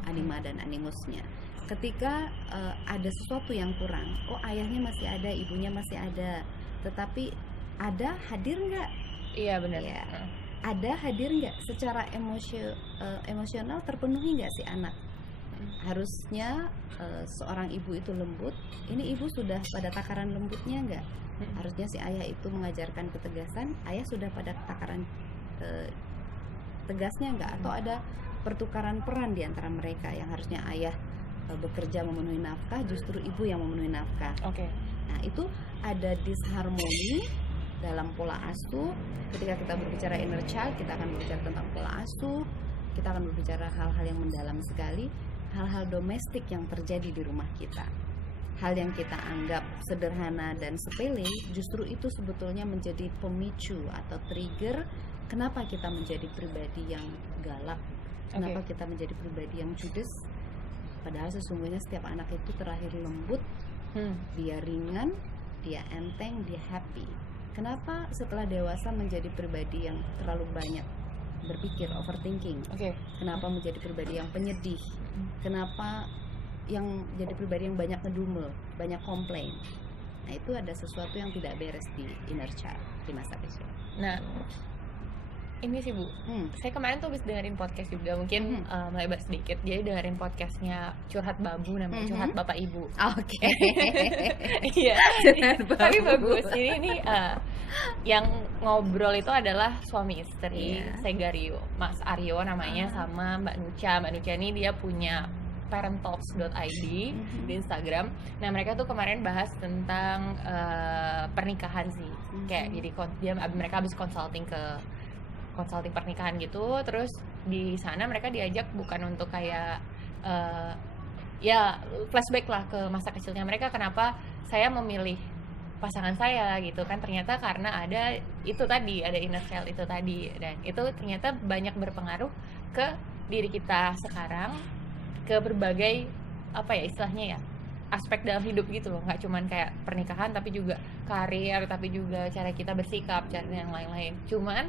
anima dan animusnya. Ketika ada sesuatu yang kurang, ayahnya masih ada, ibunya masih ada, tetapi ada hadir nggak? Iya benar. Ya. Ada hadir nggak? Secara emosional terpenuhi nggak si anak? Harusnya seorang ibu itu lembut. Ini ibu sudah pada takaran lembutnya nggak? Harusnya si ayah itu mengajarkan ketegasan. Ayah sudah pada takaran tegasnya nggak? Atau ada pertukaran peran di antara mereka, yang harusnya ayah bekerja memenuhi nafkah, justru ibu yang memenuhi nafkah. Nah itu ada disharmoni dalam pola asuh. Ketika kita berbicara inner child, kita akan berbicara tentang pola asuh. Kita akan berbicara hal-hal yang mendalam sekali, hal-hal domestik yang terjadi di rumah kita. Hal yang kita anggap sederhana dan sepele, justru itu sebetulnya menjadi pemicu atau trigger kenapa kita menjadi pribadi yang galak, kenapa kita menjadi pribadi yang judes. Padahal sesungguhnya setiap anak itu terlahir lembut, dia ringan, dia enteng, dia happy. Kenapa setelah dewasa menjadi pribadi yang terlalu banyak berpikir, overthinking? Kenapa menjadi pribadi yang penyedih? Kenapa yang jadi pribadi yang banyak ngedumel, banyak komplain? Nah itu ada sesuatu yang tidak beres di inner child, di masa kecil. Nah Ini sih Bu, saya kemarin tuh habis dengerin podcast juga, mungkin melebar sedikit. Jadi dengerin podcastnya Curhat Babu, namanya Curhat Bapak Ibu. Oke. Iya, Curhat tapi Babu. bagus. Ini yang ngobrol itu adalah suami istri, Iya. Segario, Mas Aryo namanya, sama Mbak Nucha. Mbak Nucha ini dia punya parenttalks.id di Instagram. Nah mereka tuh kemarin bahas tentang pernikahan sih, kayak jadi mereka habis consulting pernikahan gitu. Terus di sana mereka diajak bukan untuk kayak ya flashback lah ke masa kecilnya mereka, kenapa saya memilih pasangan saya gitu kan, ternyata karena ada itu tadi, ada inner child itu tadi, dan itu ternyata banyak berpengaruh ke diri kita sekarang, ke berbagai apa ya istilahnya ya, aspek dalam hidup gitu loh, nggak cuman kayak pernikahan tapi juga karir, tapi juga cara kita bersikap, cara yang lain-lain. Cuman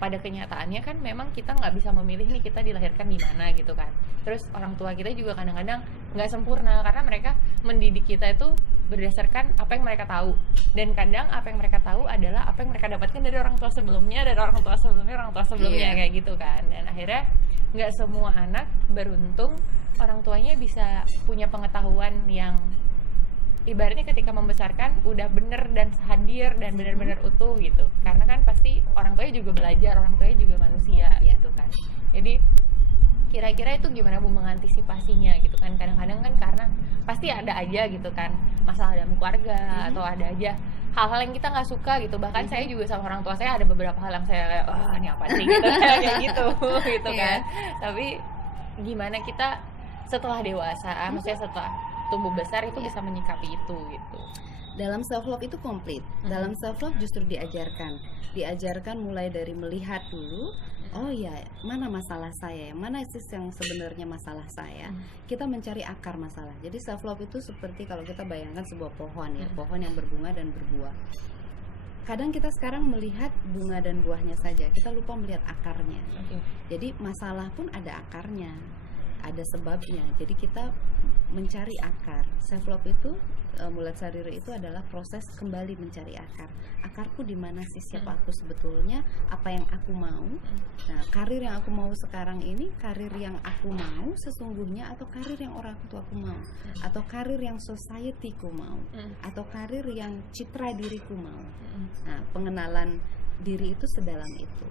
pada kenyataannya kan memang kita nggak bisa memilih nih kita dilahirkan di mana gitu kan. Terus orang tua kita juga kadang-kadang nggak sempurna karena mereka mendidik kita itu berdasarkan apa yang mereka tahu, dan kadang apa yang mereka tahu adalah apa yang mereka dapatkan dari orang tua sebelumnya, kayak gitu kan. Dan akhirnya nggak semua anak beruntung orang tuanya bisa punya pengetahuan yang ibaratnya ketika membesarkan udah bener dan hadir dan benar-benar utuh gitu, karena kan pasti orang tuanya juga belajar, orang tuanya juga manusia gitu kan. Jadi kira-kira itu gimana Bu mengantisipasinya gitu kan, kadang-kadang kan karena pasti ada aja gitu kan masalah dalam keluarga, atau ada aja hal-hal yang kita nggak suka gitu. Bahkan saya juga sama orang tua saya ada beberapa hal yang saya kayak ini apa sih gitu kayak gitu gitu kan. Tapi gimana kita setelah dewasa, maksudnya setelah tumbuh besar itu bisa menyikapi itu gitu. Dalam self love itu komplit. Dalam self love justru diajarkan mulai dari melihat dulu, oh ya, mana masalah saya, mana sih yang sebenarnya masalah saya. Kita mencari akar masalah. Jadi self love itu seperti kalau kita bayangkan sebuah pohon ya, pohon yang berbunga dan berbuah. Kadang kita sekarang melihat bunga dan buahnya saja, kita lupa melihat akarnya. Jadi masalah pun ada akarnya, ada sebabnya. Jadi kita mencari akar. Self love itu Mulat Sariri itu adalah proses kembali mencari akar. Akarku di mana sih, siapa aku sebetulnya, apa yang aku mau. Nah, karir yang aku mau sekarang ini, karir yang aku mau sesungguhnya, atau karir yang orang tuaku mau, atau karir yang society-ku mau, atau karir yang citra diriku mau. Nah, pengenalan diri itu sedalam itu.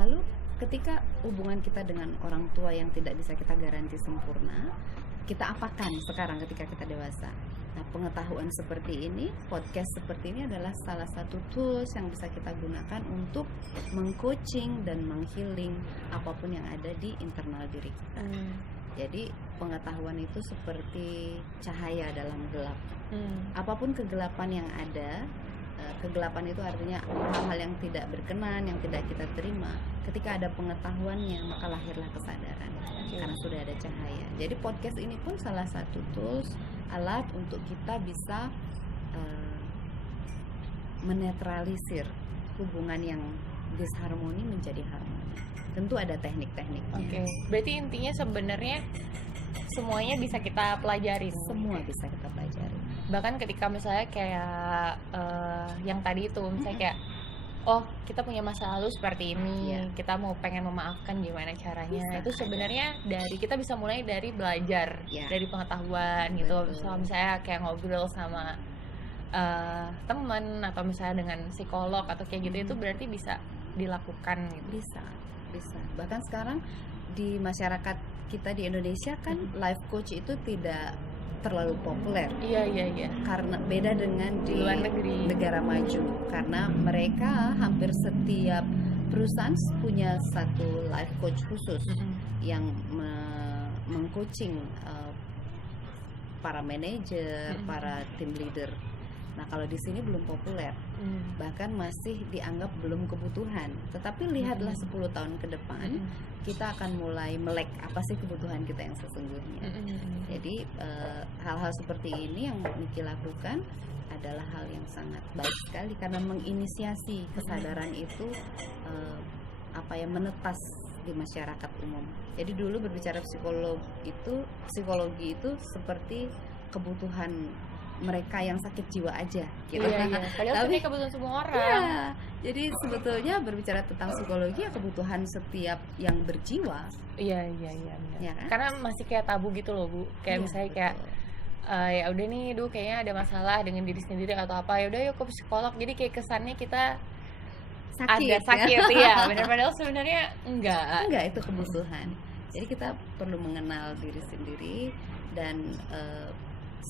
Lalu ketika hubungan kita dengan orang tua yang tidak bisa kita garansi sempurna, kita apakan sekarang ketika kita dewasa? Nah, pengetahuan seperti ini, podcast seperti ini adalah salah satu tools yang bisa kita gunakan untuk mengcoaching dan menghealing apapun yang ada di internal diri kita. Jadi pengetahuan itu seperti cahaya dalam gelap. Apapun kegelapan yang ada, kegelapan itu artinya hal-hal yang tidak berkenan, yang tidak kita terima. Ketika ada pengetahuannya, maka lahirlah kesadaran karena sudah ada cahaya. Jadi podcast ini pun salah satu tools, alat untuk kita bisa menetralisir hubungan yang disharmoni menjadi harmoni. Tentu ada teknik-tekniknya. Berarti intinya sebenarnya semuanya bisa kita pelajarin. Semua bisa kita pelajari. Bahkan ketika misalnya kayak yang tadi itu, misalnya kayak oh kita punya masa lalu seperti ini, kita mau pengen memaafkan, gimana caranya? Itu sebenarnya dari kita bisa mulai dari belajar, dari pengetahuan gitu. Misalnya kayak ngobrol sama teman, atau misalnya dengan psikolog atau kayak gitu, itu berarti bisa dilakukan gitu. Bisa. Bahkan sekarang di masyarakat kita di Indonesia kan life coach itu tidak terlalu populer. Iya. Karena beda dengan di luar negeri, negara maju, karena mereka hampir setiap perusahaan punya satu life coach khusus yang mengcoaching para manajer, para team leader. Nah, kalau di sini belum populer, bahkan masih dianggap belum kebutuhan. Tetapi lihatlah 10 tahun ke depan, kita akan mulai melek apa sih kebutuhan kita yang sesungguhnya. Jadi hal-hal seperti ini yang Niki lakukan adalah hal yang sangat baik sekali, karena menginisiasi kesadaran itu menetas di masyarakat umum. Jadi dulu berbicara psikologi itu seperti kebutuhan mereka yang sakit jiwa aja gitu. Iya. Padahal Tapi ini kebutuhan semua orang. iya, jadi sebetulnya berbicara tentang psikologi ya kebutuhan setiap yang berjiwa. Iya benar. Ya kan? Karena masih kayak tabu gitu loh Bu. Kayak Iya, misalnya kayak betul. ya udah nih, kayaknya ada masalah dengan diri sendiri atau apa, ya udah yuk ke psikolog. Jadi kayak kesannya kita Sakit, ada sakit ya. Benar, padahal sebenarnya enggak. Enggak, itu kebutuhan. Jadi kita perlu mengenal diri sendiri dan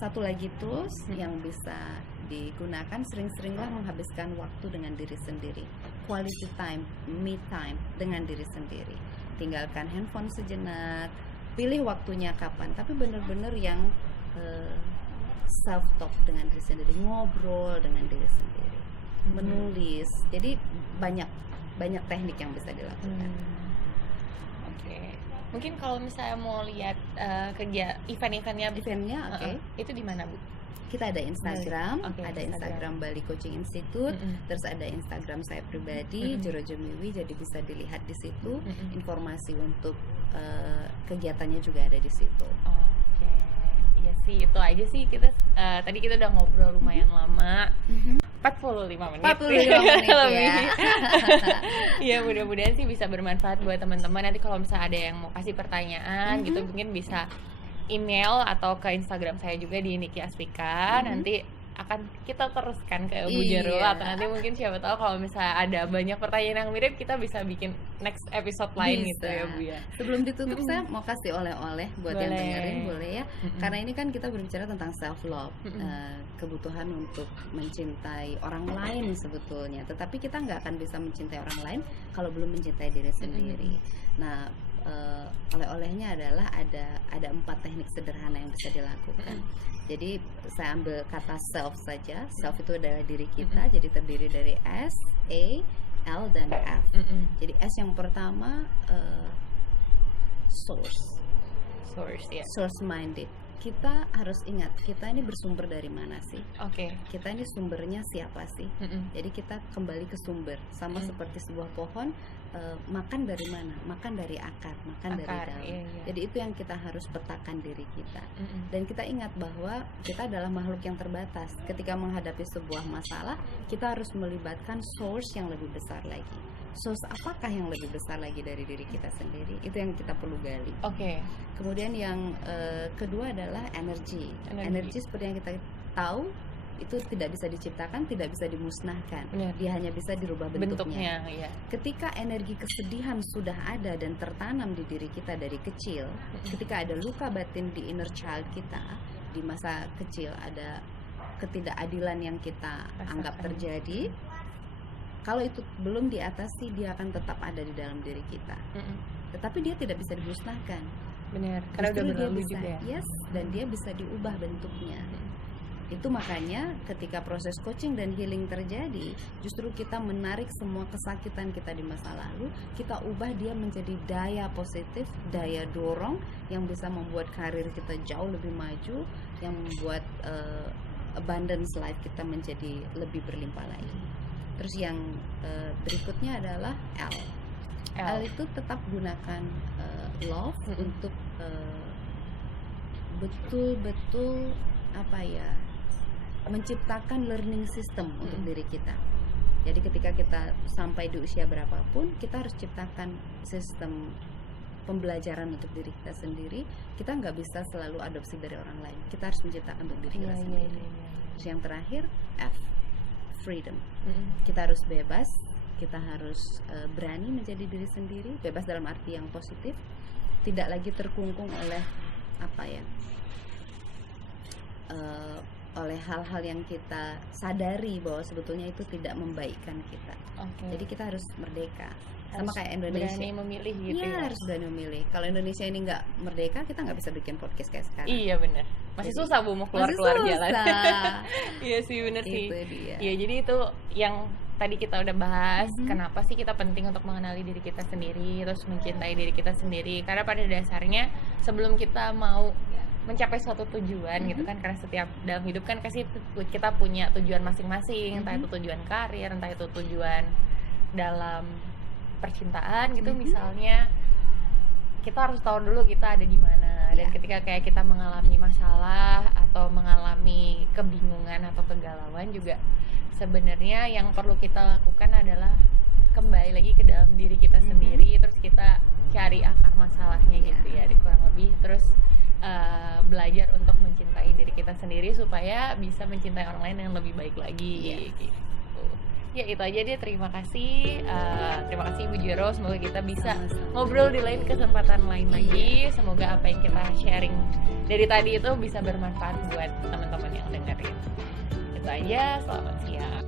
satu lagi tools yang bisa digunakan, sering-seringlah menghabiskan waktu dengan diri sendiri. Quality time, me time dengan diri sendiri. Tinggalkan handphone sejenak, pilih waktunya kapan, tapi benar-benar yang self talk dengan diri sendiri, ngobrol dengan diri sendiri, menulis. Jadi banyak teknik yang bisa dilakukan. Oke. Mungkin kalau misalnya mau lihat event-eventnya Eventnya, oke. itu di mana Bu? Kita ada Instagram, Oke, ada Instagram Bali Coaching Institute, terus ada Instagram saya pribadi, Jero Jomiwi, jadi bisa dilihat di situ. Informasi untuk kegiatannya juga ada di situ. Oke, iya sih, itu aja sih. Kita tadi kita udah ngobrol lumayan lama, 45 menit. 45 menit Lebih. ya. Iya, mudah-mudahan sih bisa bermanfaat buat teman-teman. Nanti kalau misalnya ada yang mau kasih pertanyaan gitu, mungkin bisa email atau ke Instagram saya juga di Niki Astika. Nanti akan kita teruskan ke Bu Jero, Iya. atau nanti mungkin siapa tahu kalau misalnya ada banyak pertanyaan yang mirip, kita bisa bikin next episode lain gitu ya Bu ya. Sebelum ditutup saya mau kasih oleh-oleh buat yang Boleh. dengerin, boleh ya? Karena ini kan kita berbicara tentang self love, kebutuhan untuk mencintai orang lain sebetulnya. Tetapi kita nggak akan bisa mencintai orang lain kalau belum mencintai diri sendiri. Nah, oleh-olehnya adalah ada 4 teknik sederhana yang bisa dilakukan. Jadi saya ambil kata self saja. Self itu adalah diri kita, jadi terdiri dari S, A, L, dan F. Jadi S yang pertama source Ya. source minded. Kita harus ingat, kita ini bersumber dari mana sih? Oke. Kita ini sumbernya siapa sih? Jadi kita kembali ke sumber. Sama seperti sebuah pohon, makan dari mana? Makan dari akar, makan dari Akar, daun. iya. Jadi itu yang kita harus petakan diri kita. Dan kita ingat bahwa kita adalah makhluk yang terbatas. Ketika menghadapi sebuah masalah, kita harus melibatkan source yang lebih besar lagi. Source apakah yang lebih besar lagi dari diri kita sendiri? Itu yang kita perlu gali. Oke. Kemudian yang kedua adalah energi. Energi seperti yang kita tahu itu tidak bisa diciptakan, tidak bisa dimusnahkan. Benar. Dia hanya bisa dirubah bentuknya. Iya. Ketika energi kesedihan sudah ada dan tertanam di diri kita dari kecil, ketika ada luka batin di inner child kita, di masa kecil ada ketidakadilan yang kita anggap terjadi, kalau itu belum diatasi, dia akan tetap ada di dalam diri kita. Tetapi dia tidak bisa dimusnahkan. Benar, karena Justru udah dia berlalu bisa, juga ya. yes, dan dia bisa diubah bentuknya. Itu makanya ketika proses coaching dan healing terjadi, justru kita menarik semua kesakitan kita di masa lalu, kita ubah dia menjadi daya positif, daya dorong yang bisa membuat karir kita jauh lebih maju, yang membuat abundance life kita menjadi lebih berlimpah lagi. Terus yang berikutnya adalah L. L itu tetap gunakan love untuk betul-betul menciptakan learning system untuk diri kita. Jadi ketika kita sampai di usia berapapun, kita harus ciptakan sistem pembelajaran untuk diri kita sendiri. Kita nggak bisa selalu adopsi dari orang lain. Kita harus menciptakan untuk diri kita sendiri. Terus yang terakhir F, freedom. Kita harus bebas. Kita harus berani menjadi diri sendiri. Bebas dalam arti yang positif. Tidak lagi terkungkung oleh oleh hal-hal yang kita sadari bahwa sebetulnya itu tidak membaikkan kita. Jadi kita harus merdeka. Sama kayak Indonesia. Berani memilih gitu ya. Harus berani memilih. Kalau Indonesia ini nggak merdeka, kita nggak bisa bikin podcast kayak sekarang. Iya benar. Masih susah Bu mau keluar jalan. Iya sih benar sih. Itu dia. Iya jadi itu yang tadi kita udah bahas. Kenapa sih kita penting untuk mengenali diri kita sendiri, terus mencintai diri kita sendiri? Karena pada dasarnya sebelum kita mau mencapai suatu tujuan gitu kan, karena setiap dalam hidup kan kita punya tujuan masing-masing, entah itu tujuan karir, entah itu tujuan dalam percintaan gitu. Misalnya kita harus tahu dulu kita ada di mana Dan ketika kayak kita mengalami masalah atau mengalami kebingungan atau kegalauan juga, sebenarnya yang perlu kita lakukan adalah kembali lagi ke dalam diri kita sendiri, terus kita cari akar masalahnya gitu ya, kurang lebih, terus belajar untuk mencintai diri kita sendiri supaya bisa mencintai orang lain yang lebih baik lagi gitu. Ya itu aja deh, terima kasih Ibu Jero, semoga kita bisa ngobrol di lain kesempatan lain lagi. Semoga apa yang kita sharing dari tadi itu bisa bermanfaat buat teman-teman yang dengerin. Itu aja, selamat siang.